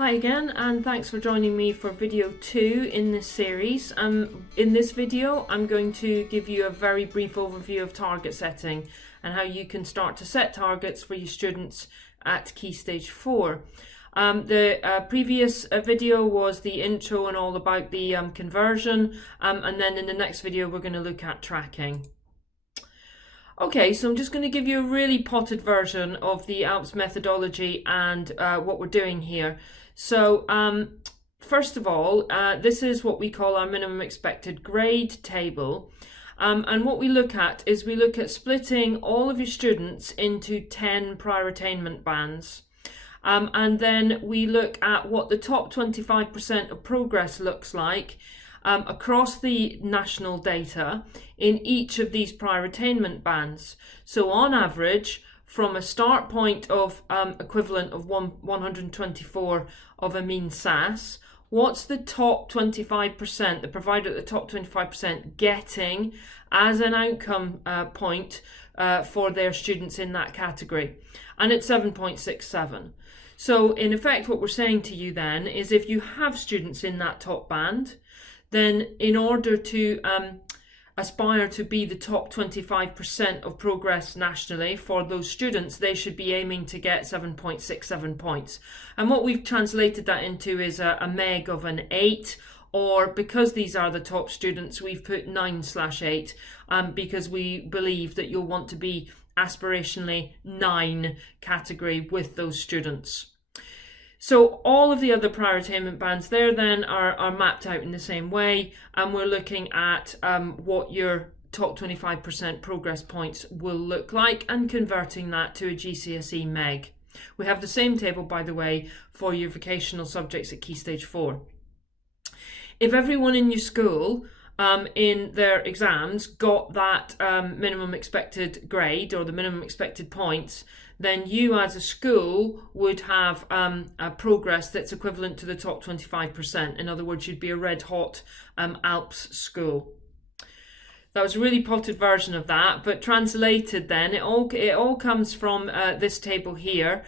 Hi again, and thanks for joining me for video 2 in this series. In this video I'm going to give you a very brief overview of target setting and how you can start to set targets for your students at Key Stage 4. The previous video was the intro and all about the conversion, and then in the next video we're going to look at tracking. Okay, so I'm just going to give you a really potted version of the Alps methodology and what we're doing here. So first of all, this is what we call our minimum expected grade table. And what we look at is we look at splitting all of your students into 10 prior attainment bands. And then we look at what the top 25% of progress looks like across the national data in each of these prior attainment bands. So on average, from a start point of equivalent of 124 of a mean SAS, what's the top 25%, the provider at the top 25% getting as an outcome point for their students in that category? And it's 7.67. So in effect, what we're saying to you then is if you have students in that top band, then in order to aspire to be the top 25% of progress nationally for those students, they should be aiming to get 7.67 points. And what we've translated that into is a MEG of an 8, or because these are the top students, we've put 9/8 because we believe that you'll want to be aspirationally 9 category with those students. So all of the other prior attainment bands there then are mapped out in the same way, and we're looking at what your top 25% progress points will look like and converting that to a GCSE MEG. We have the same table, by the way, for your vocational subjects at Key Stage 4. If everyone in your school in their exams got that minimum expected grade or the minimum expected points, then you as a school would have a progress that's equivalent to the top 25%. In other words, you'd be a red hot Alps school. That was a really potted version of that, but translated then, it all comes from this table here,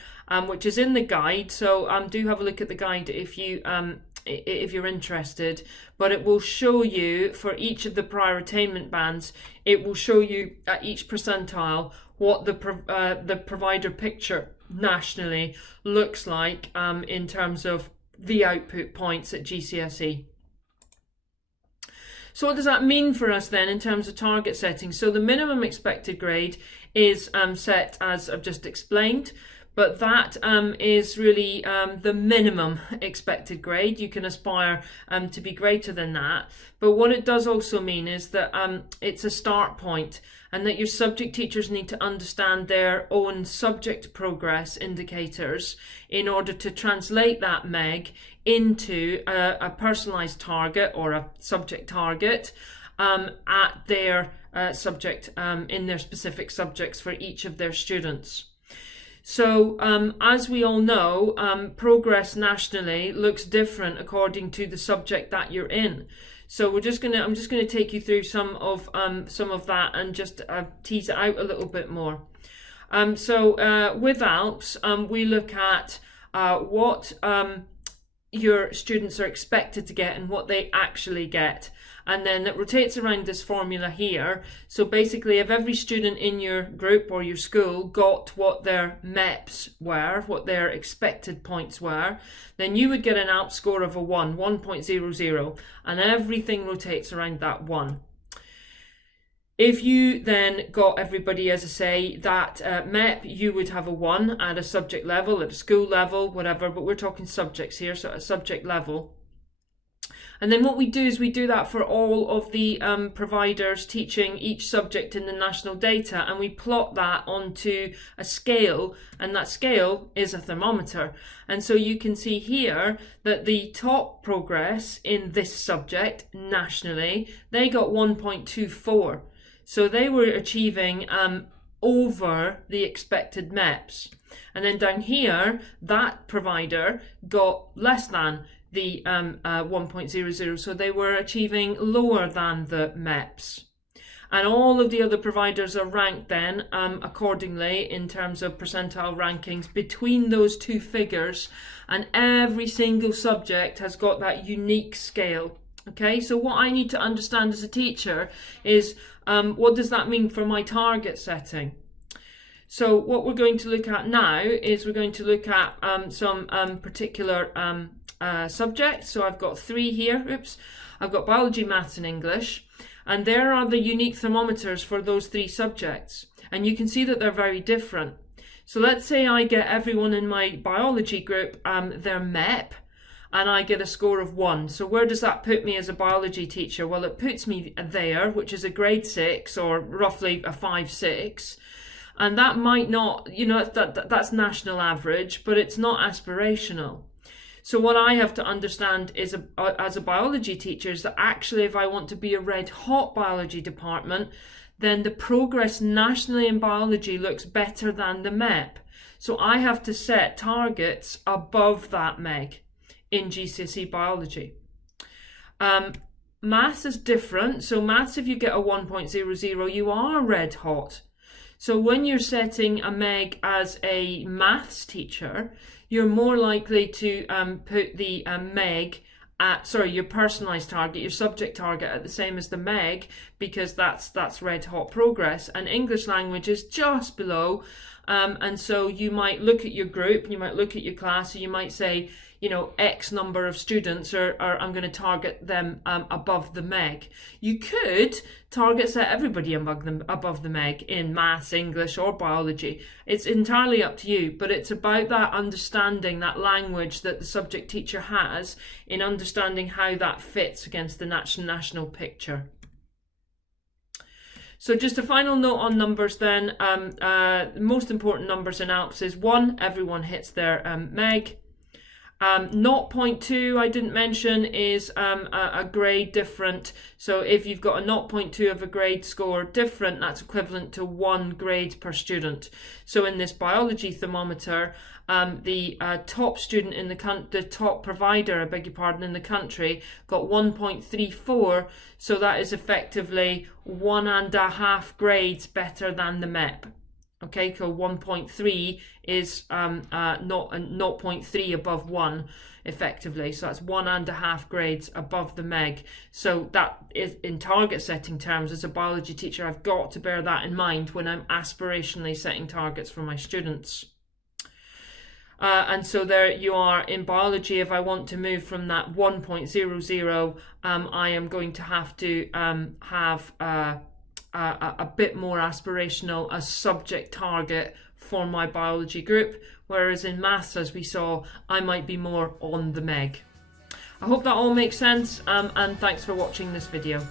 which is in the guide. So do have a look at the guide if you're interested, but it will show you for each of the prior attainment bands, it will show you at each percentile what the provider picture nationally looks like in terms of the output points at GCSE. So what does that mean for us then in terms of target setting? So the minimum expected grade is set as I've just explained, but that is really the minimum expected grade. You can aspire to be greater than that. But what it does also mean is that it's a start point, and that your subject teachers need to understand their own subject progress indicators in order to translate that MEG into a personalised target or a subject target at their subject in their specific subjects for each of their students. So as we all know, progress nationally looks different according to the subject that you're in. So I'm just gonna take you through some of that and just tease it out a little bit more. So with Alps, we look at what your students are expected to get and what they actually get. And then it rotates around this formula here. So basically, if every student in your group or your school got what their MEPs were, what their expected points were, then you would get an Alps score of a 1.00, and everything rotates around that 1. If you then got everybody, as I say, that MEP, you would have a 1 at a subject level, at a school level, whatever, but we're talking subjects here, so at a subject level. And then what we do is we do that for all of the providers teaching each subject in the national data, and we plot that onto a scale, and that scale is a thermometer. And so you can see here that the top progress in this subject nationally, they got 1.24. So they were achieving over the expected MEPs. And then down here, that provider got less than the 1.00, so they were achieving lower than the MEPs. And all of the other providers are ranked then accordingly in terms of percentile rankings between those two figures, and every single subject has got that unique scale. Okay, so what I need to understand as a teacher is what does that mean for my target setting? So what we're going to look at now is we're going to look at some particular subjects. So I've got 3 here. Oops. I've got biology, maths and English. And there are the unique thermometers for those 3 subjects. And you can see that they're very different. So let's say I get everyone in my biology group their MEP, and I get a score of 1. So where does that put me as a biology teacher? Well, it puts me there, which is a grade 6 or roughly a 5-6. And that might not, that's national average, but it's not aspirational. So what I have to understand is, as a biology teacher, is that actually if I want to be a red hot biology department, then the progress nationally in biology looks better than the MEP. So I have to set targets above that MEG in GCSE biology. Maths is different. So maths, if you get a 1.00, you are red hot. So when you're setting a MEG as a maths teacher, you're more likely to put the MEG at, your personalised target, your subject target at the same as the MEG, because that's red hot progress. And English language is just below. And so you might look at your group, you might look at your class, and you might say, X number of students are I'm going to target them above the MEG. You could target set everybody above the MEG in maths, English or biology. It's entirely up to you, but it's about that understanding, that language that the subject teacher has in understanding how that fits against the national picture. So just a final note on numbers then. The most important numbers in Alps is 1, everyone hits their MEG. 0.2 I didn't mention is a grade different. So if you've got a 0.2 of a grade score different, that's equivalent to 1 grade per student. So in this biology thermometer, the top student in the top provider, I beg your pardon, in the country got 1.34. So that is effectively 1.5 grades better than the MEP. Okay, so 1.3 is not 0.3 above 1 effectively. So that's 1.5 grades above the MEG. So that is, in target setting terms, as a biology teacher, I've got to bear that in mind when I'm aspirationally setting targets for my students. And so there you are in biology. If I want to move from that 1.00, I am going to have to have a bit more aspirational, a subject target for my biology group, whereas in maths, as we saw, I might be more on the MEG. I hope that all makes sense, and thanks for watching this video.